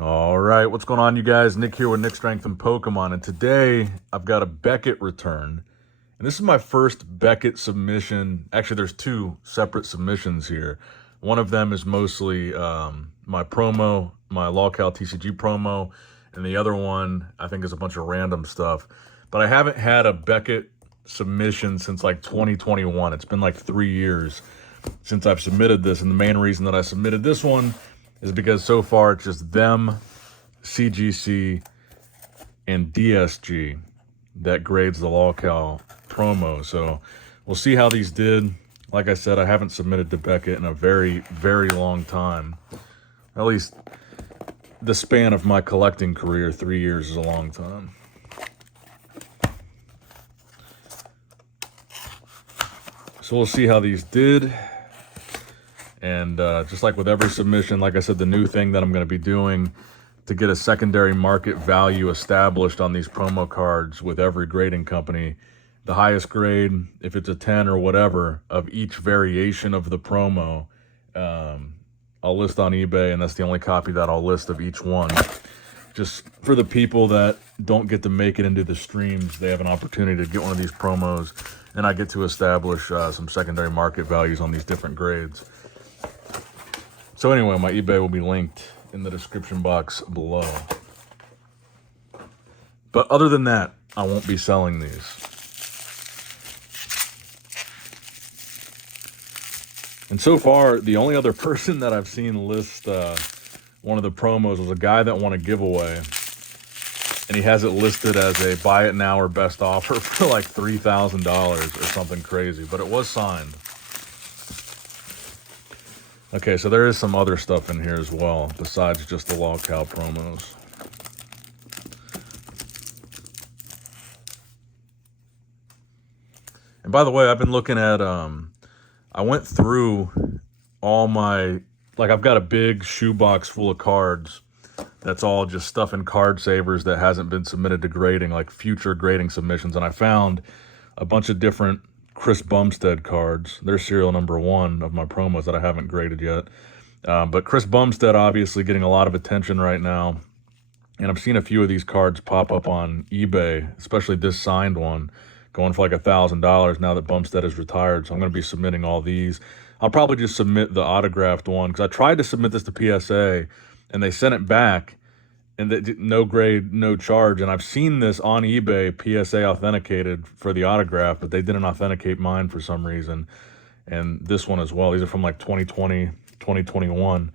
All right, what's going on, you guys? Nick here with Nick Strength and Pokemon, and today I've got a Beckett return. And this is my first Beckett submission. Actually, there's two separate submissions here. One of them is mostly my promo, my LolCal TCG promo, and the other one I think is a bunch of random stuff. But I haven't had a Beckett submission since like 2021. It's been like 3 years since I've submitted this, and the main reason that I submitted this one is because so far it's just them, CGC, and DSG that grades the LolCal promo. So we'll see how these did. Like I said, I haven't submitted to Beckett in a very, very long time. At least the span of my collecting career, 3 years is a long time. So we'll see how these did. And just like with every submission, like I said, the new thing that I'm going to be doing to get a secondary market value established on these promo cards with every grading company, the highest grade, if it's a 10 or whatever, of each variation of the promo, I'll list on eBay, and that's the only copy that I'll list of each one. Just for the people that don't get to make it into the streams, they have an opportunity to get one of these promos, and I get to establish some secondary market values on these different grades. So anyway, my eBay will be linked in the description box below. But other than that, I won't be selling these. And so far, the only other person that I've seen list one of the promos was a guy that won a giveaway. And he has it listed as a buy it now or best offer for like $3,000 or something crazy. But it was signed. Okay, so there is some other stuff in here as well, besides just the LolCal promos. And by the way, I've been looking at, I went through all my, like I've got a big shoebox full of cards that's all just stuff in card savers that hasn't been submitted to grading, like future grading submissions. And I found a bunch of different Chris Bumstead cards. They're serial number 1 of my promos that I haven't graded yet. But Chris Bumstead obviously getting a lot of attention right now. And I've seen a few of these cards pop up on eBay, especially this signed one, going for like $1,000 now that Bumstead is retired. So I'm going to be submitting all these. I'll probably just submit the autographed one, because I tried to submit this to PSA, and they sent it back, and they did no grade, no charge. And I've seen this on eBay, PSA authenticated for the autograph, but they didn't authenticate mine for some reason. And this one as well. These are from like 2020, 2021.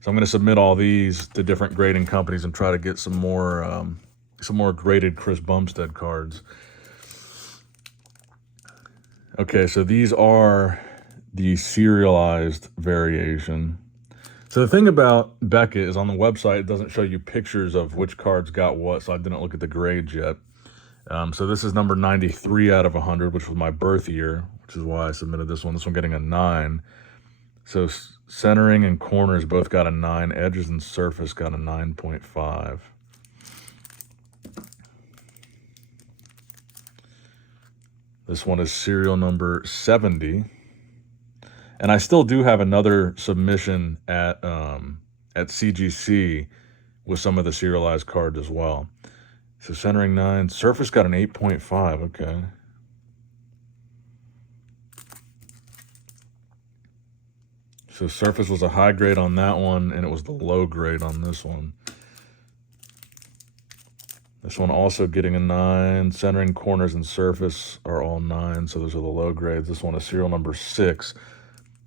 So I'm going to submit all these to different grading companies and try to get some more graded Chris Bumstead cards. Okay, so these are the serialized variation. So the thing about Beckett is on the website, it doesn't show you pictures of which cards got what, so I didn't look at the grades yet. So this is number 93 out of 100, which was my birth year, which is why I submitted this one. This one getting a 9. So centering and corners both got a 9. Edges and surface got a 9.5. This one is serial number 70. And I still do have another submission at CGC with some of the serialized cards as well. So centering 9, surface got an 8.5, okay. So surface was a high grade on that one, and it was the low grade on this one. This one also getting a 9. Centering, corners, and surface are all 9, so those are the low grades. This one is serial number 6.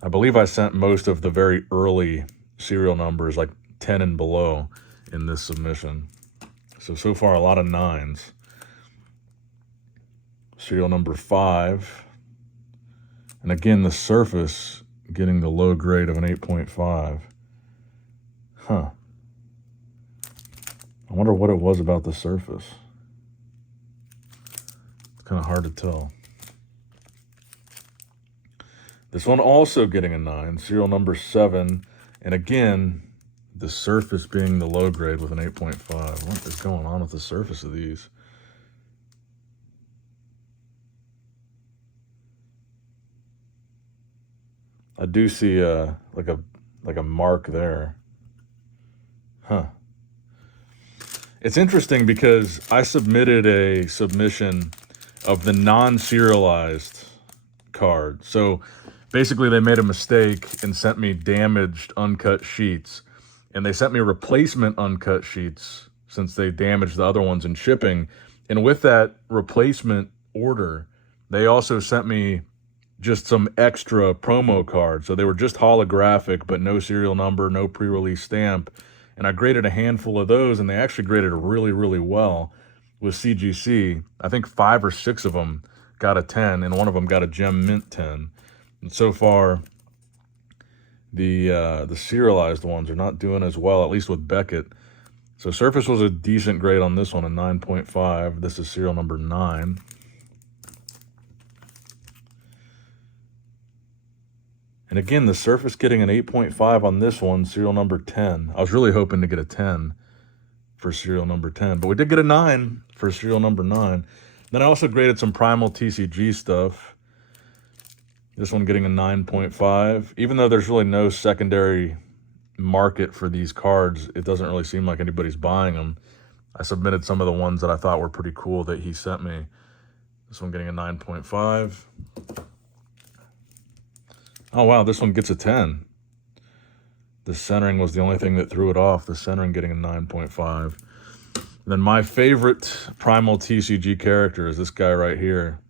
I believe I sent most of the very early serial numbers, like 10 and below, in this submission. So far, a lot of 9s. Serial number 5. And again, the surface getting the low grade of an 8.5. Huh. I wonder what it was about the surface. It's kind of hard to tell. This one also getting a 9, serial number 7, and again, the surface being the low grade with an 8.5. What is going on with the surface of these? I do see like a mark there. Huh. It's interesting because I submitted a submission of the non-serialized card. So basically they made a mistake and sent me damaged uncut sheets. And they sent me replacement uncut sheets since they damaged the other ones in shipping. And with that replacement order, they also sent me just some extra promo cards. So they were just holographic, but no serial number, no pre-release stamp. And I graded a handful of those, and they actually graded really, really well with CGC. I think 5 or 6 of them got a 10, and one of them got a Gem Mint 10. And so far, the serialized ones are not doing as well, at least with Beckett. So Surface was a decent grade on this one, a 9.5. This is serial number 9. And again, the Surface getting an 8.5 on this one, serial number 10. I was really hoping to get a 10 for serial number 10, but we did get a 9 for serial number 9. Then I also graded some Primal TCG stuff. This one getting a 9.5. Even though there's really no secondary market for these cards, it doesn't really seem like anybody's buying them. I submitted some of the ones that I thought were pretty cool that he sent me. This one getting a 9.5. Oh, wow, this one gets a 10. The centering was the only thing that threw it off. The centering getting a 9.5. Then my favorite Primal TCG character is this guy right here.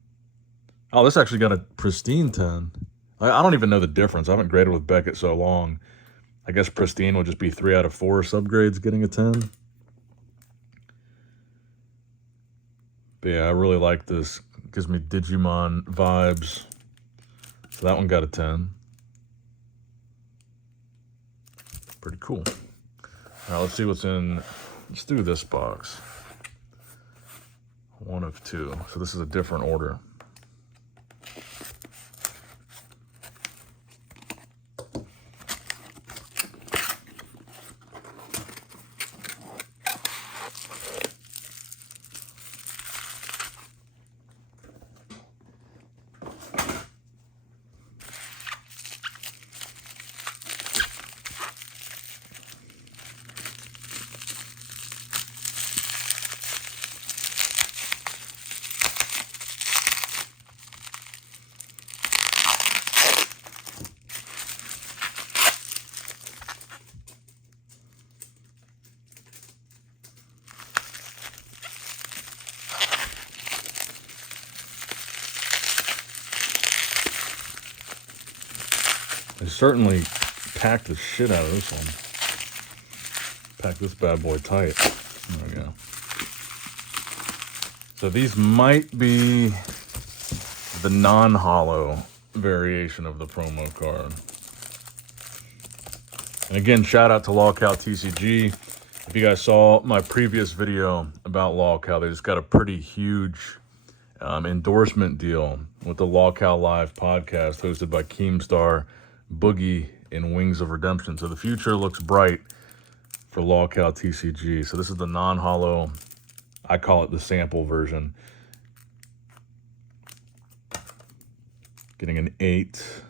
Oh, this actually got a pristine 10. I don't even know the difference. I haven't graded with Beckett so long. I guess pristine would just be 3 out of 4 subgrades getting a 10. But yeah, I really like this. It gives me Digimon vibes. So that one got a 10. Pretty cool. All right, let's see what's in. Let's do this box. 1 of 2. So this is a different order. They certainly packed the shit out of this one. Pack this bad boy tight. There we go. So these might be the non-hollow variation of the promo card. And again, shout out to LolCow TCG. If you guys saw my previous video about LolCow, they just got a pretty huge endorsement deal with the LolCow Live podcast hosted by Keemstar, Boogie, and Wings of Redemption. So the future looks bright for LolCow TCG. So this is the non-hollow. I call it the sample version. Getting an 8.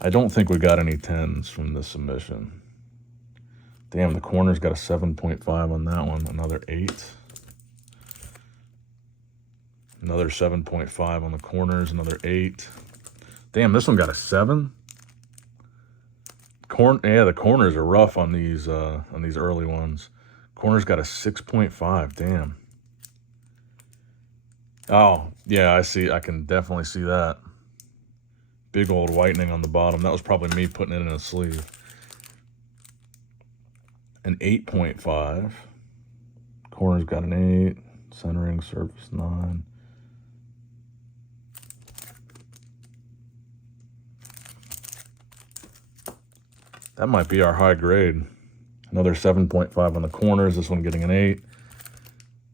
I don't think we got any 10s from this submission. Damn, the corner's got a 7.5 on that one. Another 8. Another 7.5 on the corners. Another 8. Damn, this one got a 7. Yeah, the corners are rough on these early ones. Corners got a 6.5. Damn. Oh, yeah, I see. I can definitely see that. Big old whitening on the bottom. That was probably me putting it in a sleeve. An 8.5. Corner's got an 8. Centering, surface 9. That might be our high grade. Another 7.5 on the corners. This one getting an 8.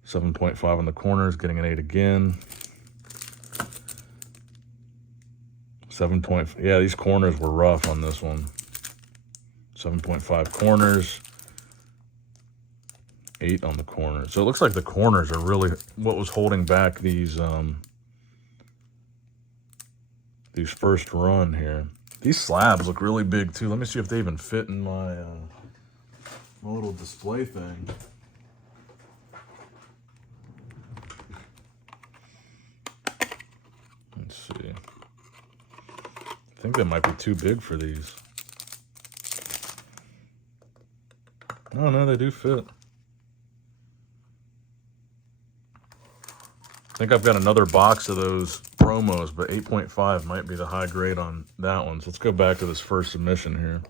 7.5 on the corners, getting an 8 again. 7. Yeah, these corners were rough on this one. 7.5 corners. 8 on the corners. So it looks like the corners are really what was holding back these first run here. These slabs look really big too. Let me see if they even fit in my my little display thing. Let's see. I think that might be too big for these. Oh no, they do fit. I think I've got another box of those promos, but 8.5 might be the high grade on that one. So let's go back to this first submission here.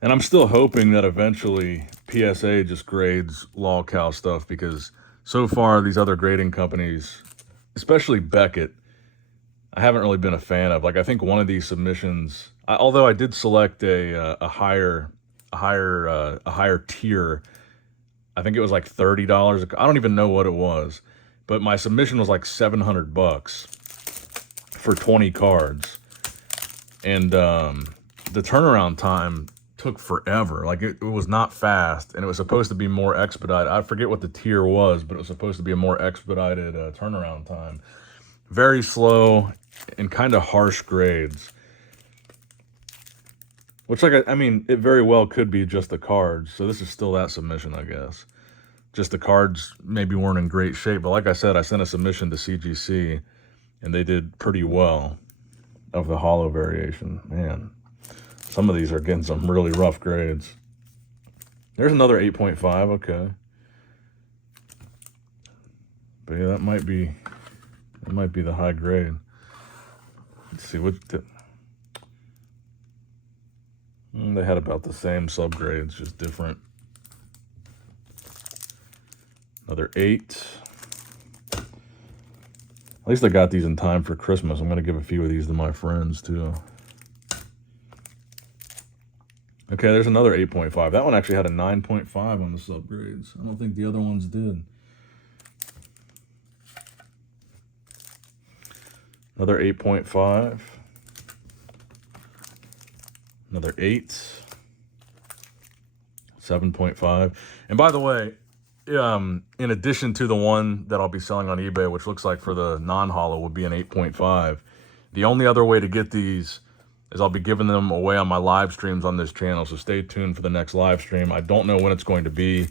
And I'm still hoping that eventually PSA just grades lolcow stuff, because so far these other grading companies, especially Beckett, I haven't really been a fan of. Like, I think one of these submissions, although I did select a higher tier, I think it was like $30. I don't even know what it was, but my submission was like $700 for 20 cards, and the turnaround time took forever. Like, it was not fast, and it was supposed to be more expedited. I forget what the tier was, but it was supposed to be a more expedited turnaround time. Very slow and kind of harsh grades. Which, like, I mean, it very well could be just the cards. So this is still that submission, I guess. Just the cards maybe weren't in great shape. But like I said, I sent a submission to CGC, and they did pretty well of the hollow variation. Man, some of these are getting some really rough grades. There's another 8.5, okay. But yeah, that might be the high grade. Let's see what they had about the same subgrades, just different. Another 8. At least I got these in time for Christmas. I'm gonna give a few of these to my friends too. Okay, there's another 8.5. That one actually had a 9.5 on the subgrades. I don't think the other ones did. Another 8.5. Another 8. 7.5. And by the way, in addition to the one that I'll be selling on eBay, which looks like for the non-hollow would be an 8.5, the only other way to get these is I'll be giving them away on my live streams on this channel, so stay tuned for the next live stream. I don't know when it's going to be.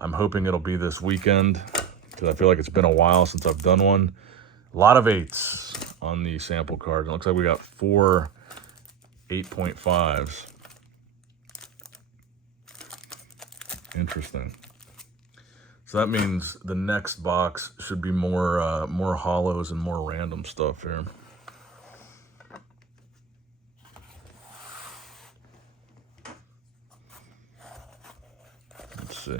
I'm hoping it'll be this weekend, because I feel like it's been a while since I've done one. A lot of 8s on the sample cards. It looks like we got 4 8.5s. Interesting. So that means the next box should be more hollows and more random stuff here. Let's see.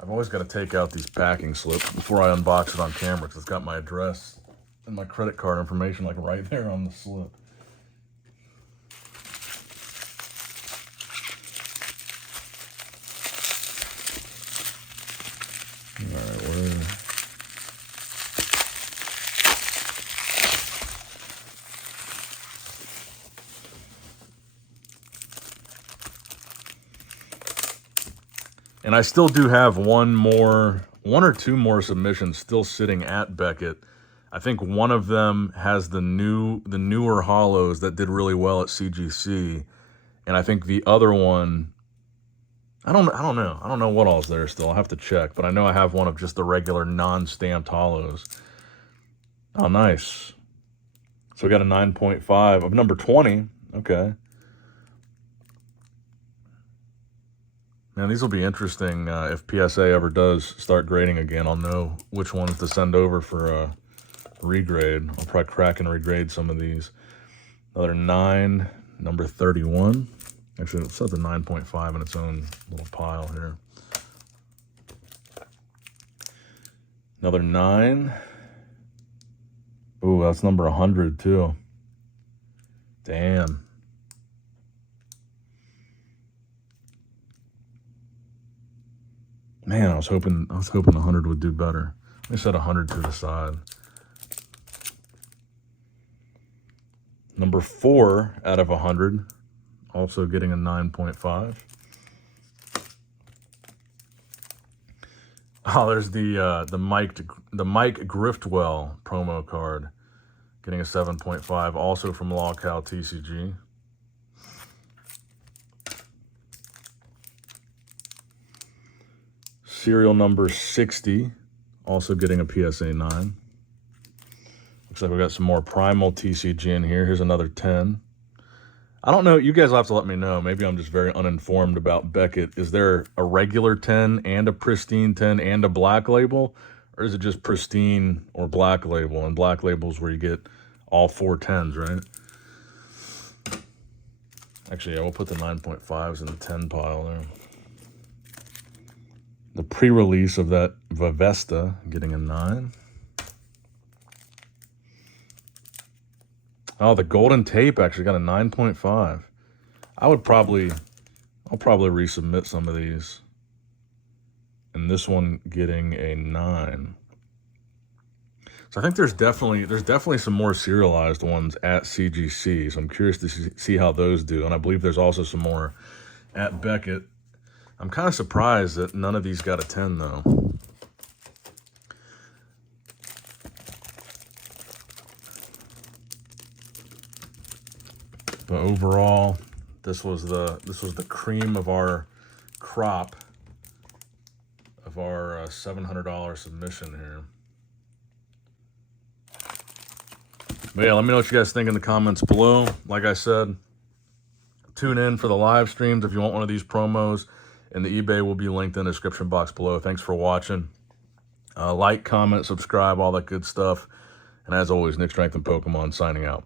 I've always got to take out these packing slips before I unbox it on camera, because it's got my address and my credit card information like right there on the slip. All right, where? And I still do have one or two more submissions still sitting at Beckett. I think one of them has the newer hollows that did really well at CGC, and I think the other one, I don't know. I don't know what all's there still. I'll have to check, but I know I have one of just the regular non-stamped hollows. Oh, nice. So we got a 9.5 of number 20. Okay. Man, these will be interesting. If PSA ever does start grading again, I'll know which ones to send over for regrade. I'll probably crack and regrade some of these. Another 9, number 31. Actually, it says a 9.5 in its own little pile here. Another 9. Ooh, that's number 100 too. Damn. Man, I was hoping 100 would do better. Let me set 100 to the side. Number 4 out of 100, also getting a 9.5. Oh, there's the Mike Griftwell promo card, getting a 7.5, also from Lawcal TCG. Serial number 60, also getting a PSA 9. Looks like we got some more Primal TCG in here. Here's another 10. I don't know. You guys will have to let me know. Maybe I'm just very uninformed about Beckett. Is there a regular 10 and a pristine 10 and a black label? Or is it just pristine or black label? And black labels where you get all 4 10s, right? Actually, yeah, we'll put the 9.5s in the 10 pile there. The pre-release of that Vavesta getting a 9. Oh, the golden tape actually got a 9.5. I'll probably resubmit some of these. And this one getting a 9. So I think there's definitely some more serialized ones at CGC. So I'm curious to see how those do. And I believe there's also some more at Beckett. I'm kind of surprised that none of these got a 10 though. But overall, this was the cream of our crop of our $700 submission here. But yeah, let me know what you guys think in the comments below. Like I said, tune in for the live streams if you want one of these promos, and the eBay will be linked in the description box below. Thanks for watching. Like, comment, subscribe, all that good stuff. And as always, Nick Strength and Pokemon signing out.